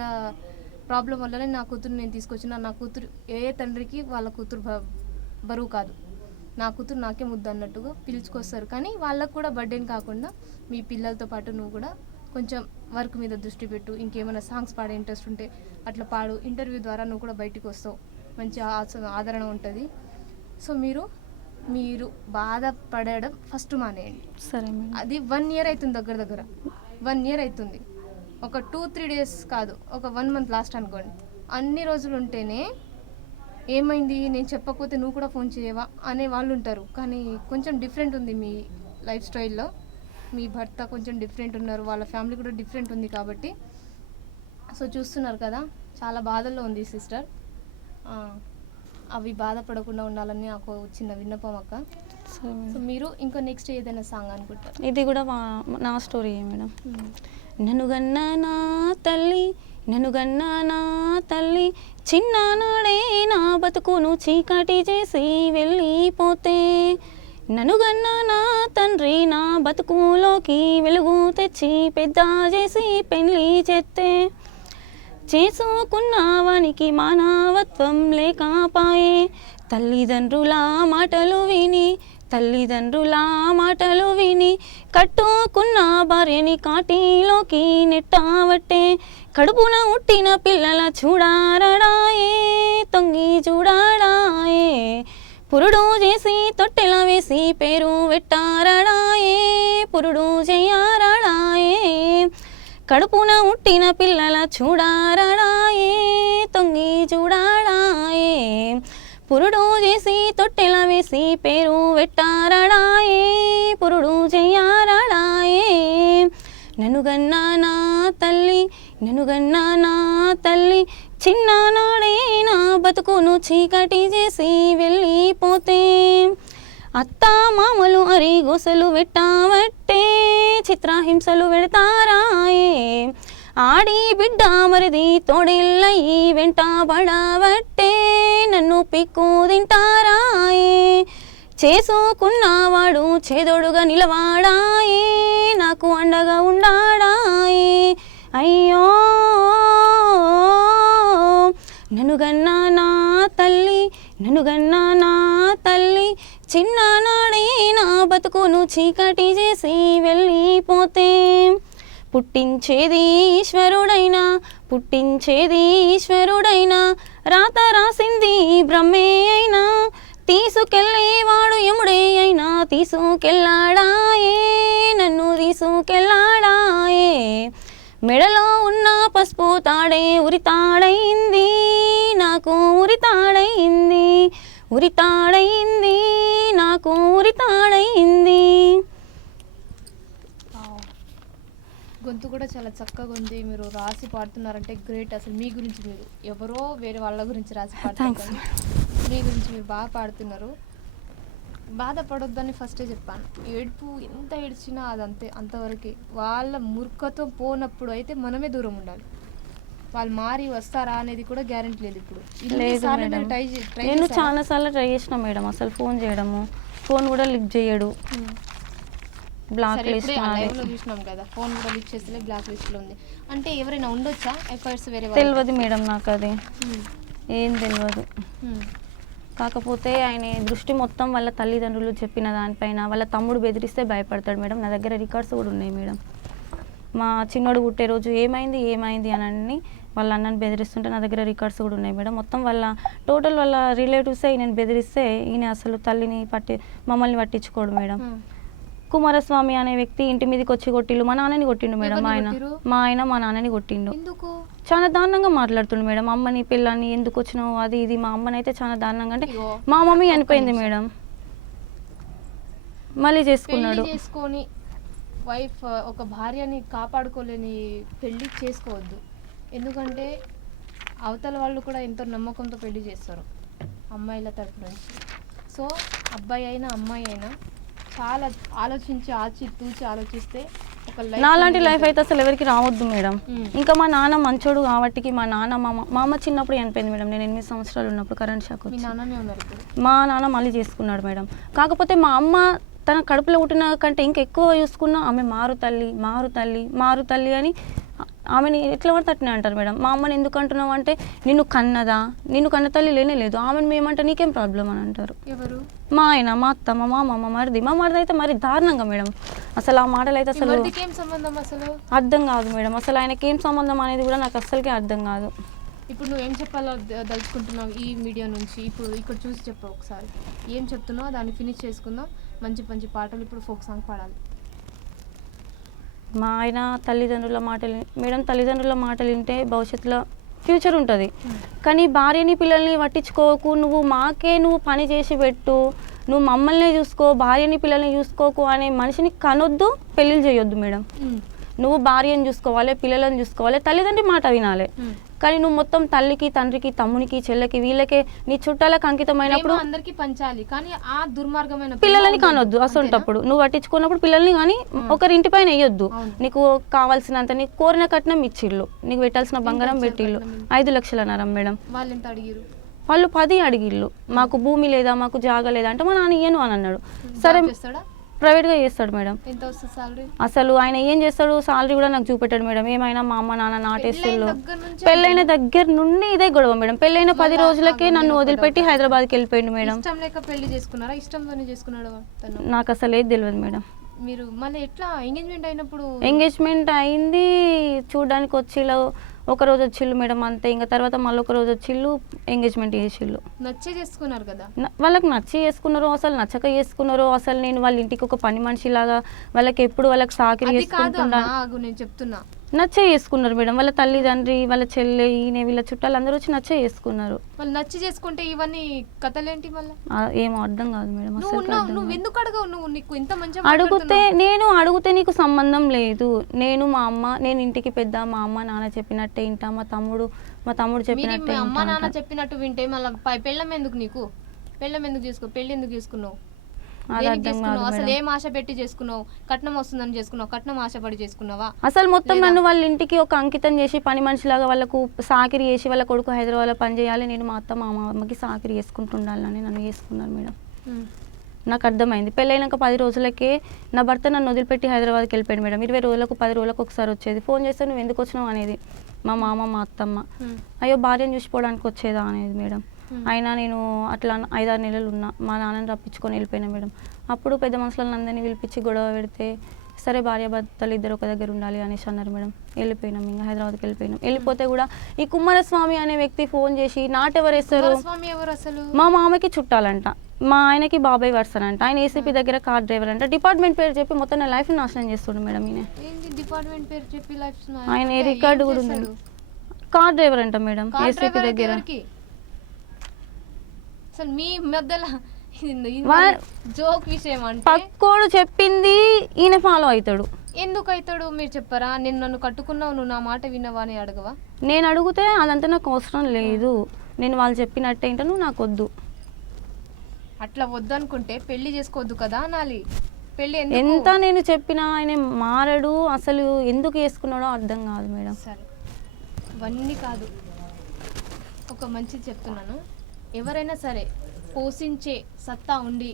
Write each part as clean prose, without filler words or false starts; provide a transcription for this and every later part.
వీళ్ళ ప్రాబ్లం వల్లనే నా కూతురు నేను తీసుకొచ్చిన. నా కూతురు ఏ తండ్రికి వాళ్ళ కూతురు బరువు కాదు. నా కూతురు నాకే ముద్దు అన్నట్టుగా పిలుచుకొస్తారు. కానీ వాళ్ళకు కూడా బర్డెన్ కాకుండా మీ పిల్లలతో పాటు నువ్వు కూడా కొంచెం వర్క్ మీద దృష్టి పెట్టు. ఇంకేమైనా సాంగ్స్ పాడే ఇంట్రెస్ట్ ఉంటే అట్లా పాడు. ఇంటర్వ్యూ ద్వారా నువ్వు కూడా బయటికి వస్తావు, మంచి ఆదరణ ఉంటుంది. సో మీరు బాధపడడం ఫస్ట్ మానేయండి. సరే మేడం. అది 1 year అవుతుంది, దగ్గర 1 year అవుతుంది. ఒక 2-3 days కాదు, ఒక 1 month లాస్ట్ అనుకోండి. అన్ని రోజులు ఉంటేనే ఏమైంది నేను చెప్పకపోతే నువ్వు కూడా ఫోన్ చేయవా అనే వాళ్ళు ఉంటారు. కానీ కొంచెం డిఫరెంట్ ఉంది మీ లైఫ్ స్టైల్లో. మీ భర్త కొంచెం డిఫరెంట్ ఉన్నారు, వాళ్ళ ఫ్యామిలీ కూడా డిఫరెంట్ ఉంది. కాబట్టి సో చూస్తున్నారు కదా, చాలా బాధల్లో ఉంది సిస్టర్. అవి బాధపడకుండా ఉండాలని నాకు చిన్న విన్నపం అక్క. సో మీరు ఇంకా నెక్స్ట్ ఏదైనా సాంగ్ అనుకుంటారు? ఇది కూడా నా స్టోరీ మేడం. నన్నుగన్నా నా తల్లి, నన్నుగన్నా నా తల్లి, చిన్ననాడే నా బతుకును చీకటి చేసి వెళ్ళిపోతే, నన్నుగన్నా నా తండ్రి నా బతుకులోకి వెలుగు తెచ్చి పెద్ద చేసి పెళ్లి చేస్తే, చేసుకున్నవానికి మానవత్వం లేకపాయే. తల్లిదండ్రుల మాటలు విని కట్టుకున్న భార్యని కాటిలోకి నెట్టావట్టే. కడుపున ఉట్టిన పిల్లల చూడారాడాయే, తొంగి చూడాడాయే. పురుడు చేసి తొట్టెల వేసి పేరు పెట్టారాడాయే, పురుడు చెయ్యారాడాయే. కడుపున ఉట్టిన పిల్లల చూడారాడాయే, తొంగి చూడాడాయే. పురుడు చేసి తొట్టెల వేసి పేరు పెట్టారాడాయే, పురుడు చెయ్యారాడాయే. నన్నుగన్నా నా తల్లి, చిన్ననాడే నా బతుకును చీకటి చేసి వెళ్ళిపోతే, అత్త మామలు అరిగోసలు పెట్టావట్టే, చిత్రహింసలు పెడతారాయే. ఆడి బిడ్డ మరిది తోడెల్లయి వెంట పడవట్టే, నన్ను పిక్కు తింటారాయే. చేసుకున్నవాడు చేదోడుగా నిలవాడాయే, నాకు అండగా ఉండాడాయే. అయ్యో నన్నుగన్నా నా తల్లి, చిన్ననాడే నా బతుకును చీకటి చేసి వెళ్ళిపోతే, పుట్టించేది ఈశ్వరుడైనా రాత రాసింది బ్రహ్మే అయినా, తీసుకెళ్ళేవాడు యముడే అయినా తీసుకెళ్ళాడాయే, నన్ను తీసుకెళ్ళాడాయే. మెడలో ఉన్న పసుపు తాడే ఉరితాడైంది, నాకు ఉరితాడైంది, నాకు ఉరితాడైంది. గొంతు కూడా చాలా చక్కగా ఉంది. మీరు రాసి పాడుతున్నారంటే గ్రేట్. అసలు మీ గురించి, మీరు ఎవరో వేరే వాళ్ళ గురించి రాసి పాడుతున్నారు, మీ గురించి మీరు బాగా పాడుతున్నారు. బాధపడొద్దని ఫస్టే చెప్పాను. ఏడుపు ఎంత ఏడ్చినా అది అంతవరకే. వాళ్ళ మూర్ఖత్వం పోనప్పుడు అయితే మనమే దూరం ఉండాలి. వాళ్ళు మారి వస్తారా అనేది కూడా గ్యారెంటీ లేదు. ఇప్పుడు నేను చాలా సార్లు ట్రై చేసిన మేడం, అసలు ఫోన్ చేయడము, ఫోన్ కూడా లిఫ్ట్ చేయడు, బ్లాక్ లిస్ట్ లో చూసినాం కదా. ఫోన్ కూడా లిఫ్ట్ చేస్తే బ్లాక్ లిస్ట్ లో ఉంది. అంటే ఎవరైనా ఉండొచ్చా ఎఫ్ఐఆర్స్? వేరే తెలియదు మేడం, నాకు అది ఏం తెలియదు. కాకపోతే ఆయన దృష్టి మొత్తం వాళ్ళ తల్లిదండ్రులు చెప్పిన దానిపైన. వాళ్ళ తమ్ముడు బెదిరిస్తే భయపడతాడు మేడం. నా దగ్గర రికార్డ్స్ కూడా ఉన్నాయి మేడం. మా చిన్నోడు పుట్టే రోజు ఏమైంది అని వాళ్ళ అన్నని బెదిరిస్తుంటే నా దగ్గర రికార్డ్స్ కూడా ఉన్నాయి మేడం. మొత్తం టోటల్ వాళ్ళ రిలేటివ్సే ఈయన బెదిరిస్తే ఈయన అసలు మమ్మల్ని పట్టించుకోడు మేడం. కుమారస్వామి అనే వ్యక్తి ఇంటి మీదకి వచ్చి కొట్టిండు, మా నాన్నని కొట్టిండు మేడం. మా నాన్నని కొట్టిండు. చాలా దారుణంగా మాట్లాడుతుండు మేడం. అమ్మని పిల్లని ఎందుకు వచ్చినావు అది ఇది. మా అమ్మని అయితే చాలా దారుణంగా, అంటే మా మమ్మీ చనిపోయింది మేడం, మళ్ళీ చేసుకున్నాడు. వైఫ్ ఒక భార్యని కాపాడుకోలేని పెళ్లి చేసుకోవద్దు. ఎందుకంటే అవతల వాళ్ళు కూడా ఎంతో నమ్మకంతో పెళ్లి చేస్తారు అమ్మాయిల తరపు నుంచి. సో అబ్బాయి అయినా అమ్మాయి అయినా చాలా ఆలోచించి ఆచితూచి ఆలోచిస్తే నాలాంటి లైఫ్ అయితే అసలు ఎవరికి రావద్దు మేడం. ఇంకా మా నాన్న మంచోడు కాబట్టి మా అమ్మ చిన్నప్పుడు చనిపోయింది మేడం. నేను 8 సంవత్సరాలు ఉన్నప్పుడు కరెంట్ షాక్ వచ్చి. మా నాన్న మళ్ళీ చేసుకున్నాడు మేడం. కాకపోతే మా అమ్మ తన కడుపులో పుట్టిన కంటే ఇంకా ఎక్కువ చూసుకున్నా ఆమె మారు తల్లి అని ఆమెని ఎట్లా పడితే అట్నే అంటారు మేడం. మా అమ్మని ఎందుకు అంటున్నావు అంటే నిన్ను కన్న తల్లి లేనే లేదు, ఆమెను మేమంటే నీకేం ప్రాబ్లం అని అంటారు. ఎవరు? మా ఆయన, మా అత్త, మా మామ, మా మరిది అయితే మరి దారుణంగా మేడం. అసలు ఆ మాటలు అయితే అసలు ఏం సంబంధం అసలు అర్థం కాదు మేడం. అసలు ఆయనకి ఏం సంబంధం అనేది కూడా నాకు అస్సలకే అర్థం కాదు. ఇప్పుడు నువ్వు ఏం చెప్పాలో దలుచుకుంటున్నావు ఈ మీడియా నుంచి? ఇప్పుడు ఇక్కడ చూసి చెప్పు ఒకసారి ఏం చెప్తున్నావు, దాన్ని ఫినిష్ చేసుకుందాం. మంచి మంచి పాటలు ఇప్పుడు ఫోక్ సాంగ్ పాడాలి. మా ఆయన తల్లిదండ్రుల మాటలు వింటే భవిష్యత్తులో ఫ్యూచర్ ఉంటుంది. కానీ భార్యని పిల్లల్ని పట్టించుకోకు, నువ్వు పని చేసి పెట్టు, నువ్వు మమ్మల్ని చూసుకో, భార్యని పిల్లల్ని చూసుకోకు అనే మనిషిని కనొద్దు, పెళ్ళిళ్ళు చేయొద్దు మేడం. నువ్వు భార్యను చూసుకోవాలి, పిల్లలను చూసుకోవాలి, తల్లిదండ్రి మాట వినాలి. కానీ నువ్వు మొత్తం తల్లికి, తండ్రికి, తమ్మునికి, చెల్లెకి, వీళ్ళకే నీ చుట్టాలకు అంకితమైనప్పుడు అందరికి పంచాలి. కానీ ఆ దుర్మార్గమైన పిల్లలని కానొద్దు. అసలుంటప్పుడు నువ్వు పట్టించుకున్నప్పుడు పిల్లల్ని కానీ ఒకరి ఇంటి పైన వేయొద్దు. నీకు కావాల్సినంత, నీకు కోరిన కట్నం ఇచ్చిళ్ళు, నీకు పెట్టాల్సిన బంగారం పెట్టిళ్ళు 5 లక్షలు అన్నారం మేడం. వాళ్ళు ఎంత అడిగిరు? వాళ్ళు 10 అడిగిళ్ళు. మాకు భూమి లేదా, మాకు జాగా లేదా అంటే మా నాన్న ఇయ్యను అని అన్నాడు. సరే ప్రైవేట్గా చేస్తాడు మేడం. ఎంత వస్తుంది సాలరీ? అసలు ఆయన ఏం చేస్తాడు, సాలరీ కూడా నాకు చూపెట్టాడు మేడం. ఏమైనా మా అమ్మ నాన్న నాటేస్తుళ్ళు. పెళ్ళైన దగ్గర నుండి ఇదే గొడవ మేడం. పెళ్ళైన 10 రోజులకే నన్ను వదిలిపెట్టి హైదరాబాద్కి వెళ్ళిపోయిండు మేడం. ఇష్టం లేక పెళ్లి చేసుకున్నారా? ఇష్టంతోనే చేసుకున్నాడు? నాకు అసలు ఏది తెలియదు మేడం. మీరు మళ్ళీ ఎట్లా ఎంగేజ్మెంట్ అయినప్పుడు? ఎంగేజ్మెంట్ అయింది, చూడడానికి వచ్చిళ్ళు, ఒక రోజు వచ్చిళ్ళు మేడం అంతే. ఇంకా తర్వాత మళ్ళీ ఒక రోజు వచ్చిళ్ళు, ఎంగేజ్మెంట్ చేసిళ్ళు. నచ్చే చేసుకున్నారు కదా? వాళ్ళకి నచ్చి చేసుకున్నారు, అసలు నచ్చక చేసుకున్నారు. అసలు నేను వాళ్ళ ఇంటికి ఒక పని మనిషిలాగా వాళ్ళకి ఎప్పుడు వాళ్ళకి సాకిరి చేసుకుంటున్నా. నేను చెప్తున్నా, నచ్చే చేసుకున్నారు మేడం. వాళ్ళ తల్లిదండ్రి, వాళ్ళ చెల్లె, ఈయన, వీళ్ళ చుట్టాలు అందరూ వచ్చి నచ్చే చేసుకున్నారు. వాళ్ళు నచ్చి చేసుకుంటే ఇవన్నీ కథలేంటి మళ్ళీ? ఏమో అర్థం కాదు మేడం. నువ్వు ఎందుకు అడగవు? నువ్వు నీకు ఇంత మంచి అడిగితే నీకు సంబంధం లేదు. నేను ఇంటికి పెద్ద, మా అమ్మ నాన్న చెప్పినట్టే ఇంటా, మా తమ్ముడు చెప్పినట్టే. అమ్మ నాన్న చెప్పినట్టు వింటే మళ్ళీ పెళ్ళం ఎందుకు నీకు? పెళ్ళం ఎందుకు చేసుకో? పెళ్ళి ఎందుకు చేసుకున్నావు? అసలు ఏం ఆశ పెట్టి చేసుకున్నావు? కట్నం వస్తుందని చేసుకున్నావు? కట్నం ఆశపడి చేసుకున్నావా? అసలు మొత్తం నన్ను వాళ్ళ ఇంటికి ఒక అంకితం చేసి పని మనిషిలాగా వాళ్ళకు సాకిరి చేసి, వాళ్ళ కొడుకు హైదరాబాద్లో పని చేయాలి, నేను మా అత్త మా అమ్మకి సాకిరి చేసుకుంటుండాలని నన్ను చేసుకున్నారు మేడం. నాకు అర్థమైంది. పెళ్ళైనాక 10 రోజులకే నా భర్త నన్ను వదిలిపెట్టి హైదరాబాద్కి వెళ్ళిపోయాడు మేడం. 20 రోజులకు 10 రోజులకు ఒకసారి వచ్చేది. ఫోన్ చేస్తే నువ్వు ఎందుకు వచ్చినావు అనేది మా మామ, మా అత్తమ్మ. అయ్యో భార్యను చూసిపోవడానికి వచ్చేదా అనేది మేడం. అయినా నేను అట్లా 5-6 నెలలు ఉన్నా. మా నాన్నని రప్పించుకొని వెళ్ళిపోయినా మేడం. అప్పుడు పెద్ద మనుషులను అందరినీ పిలిపించి గొడవ పెడితే, సరే భార్యాభర్తలు ఇద్దరు ఒక దగ్గర ఉండాలి అనేసి అన్నారు మేడం. వెళ్ళిపోయినాం, ఇంకా హైదరాబాద్కి వెళ్ళిపోయినాం. వెళ్ళిపోతే కూడా ఈ కుమారస్వామి అనే వ్యక్తి ఫోన్ చేసి నాటెవరేస్తారు, మా మామకి చుట్టాలంట, మా ఆయనకి బాబాయ్ వర్సనంట, ఆయన ఏసీపీ దగ్గర కార్ డ్రైవర్ అంట, డిపార్ట్మెంట్ పేరు చెప్పి మొత్తం నా లైఫ్ నాశనం చేస్తుండు మేడం. ఆయన రికార్డు కూడా ఉంది. కార్ డ్రైవర్ అంట మేడం, ఏసీపీ దగ్గర. మీ మధ్యలో జోక్ విషయం అంటే పక్కోడు చెప్పింది ఈయన ఫాలో అవుతాడు. ఎందుకు అవుతాడు మీరు చెప్పారా? నేను నన్ను కట్టుకున్నావు, నువ్వు నా మాట విన్నావా అని అడగవా? నేను అడిగితే అదంతా నాకు అవసరం లేదు, నేను వాళ్ళు చెప్పినట్టే ఏంటో, నువ్వు నాకు వద్దు. అట్లా వద్దు అనుకుంటే పెళ్లి చేసుకోవద్దు కదా అనాలి. పెళ్లి ఎంత నేను చెప్పినా ఆయన మారడు. అసలు ఎందుకు చేసుకున్నాడో అర్థం కాదు మేడం. సరే ఇవన్నీ కాదు, ఒక మంచిది చెప్తున్నాను. ఎవరైనా సరే పోషించే సత్తా ఉండి,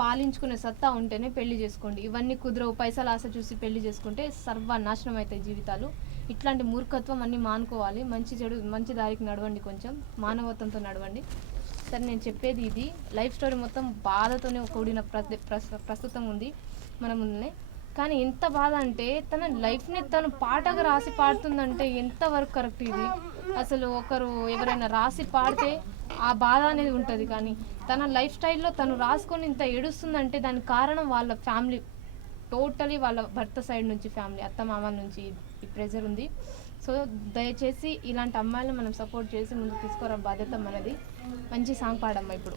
పాలించుకునే సత్తా ఉంటేనే పెళ్లి చేసుకోండి. ఇవన్నీ కుదరవు, పైసలు ఆశ చూసి పెళ్లి చేసుకుంటే సర్వనాశనం అవుతాయి జీవితాలు. ఇట్లాంటి మూర్ఖత్వం అన్నీ మానుకోవాలి. మంచి దారికి నడవండి, కొంచెం మానవత్వంతో నడవండి. సరే నేను చెప్పేది ఇది. లైఫ్ స్టోరీ మొత్తం బాధతోనే కూడిన ప్రస్తుతం ఉంది మన ముందునే. కానీ ఎంత బాధ అంటే తన లైఫ్ని తను పాటగా రాసి పాడుతుందంటే ఎంతవరకు కరెక్ట్ ఇది? అసలు ఒకరు ఎవరైనా రాసి పాడితే ఆ బాధ అనేది ఉంటుంది, కానీ తన లైఫ్ స్టైల్లో తను రాసుకొని ఇంత ఏడుస్తుందంటే దానికి కారణం వాళ్ళ ఫ్యామిలీ, టోటలీ వాళ్ళ భర్త సైడ్ నుంచి ఫ్యామిలీ, అత్త మామల నుంచి ఈ ప్రెజర్ ఉంది. సో దయచేసి ఇలాంటి అమ్మాయిలను మనం సపోర్ట్ చేసి ముందుకు తీసుకోవడం బాధ్యత మనది. మంచి సాంగ్ పాడమ్మా ఇప్పుడు.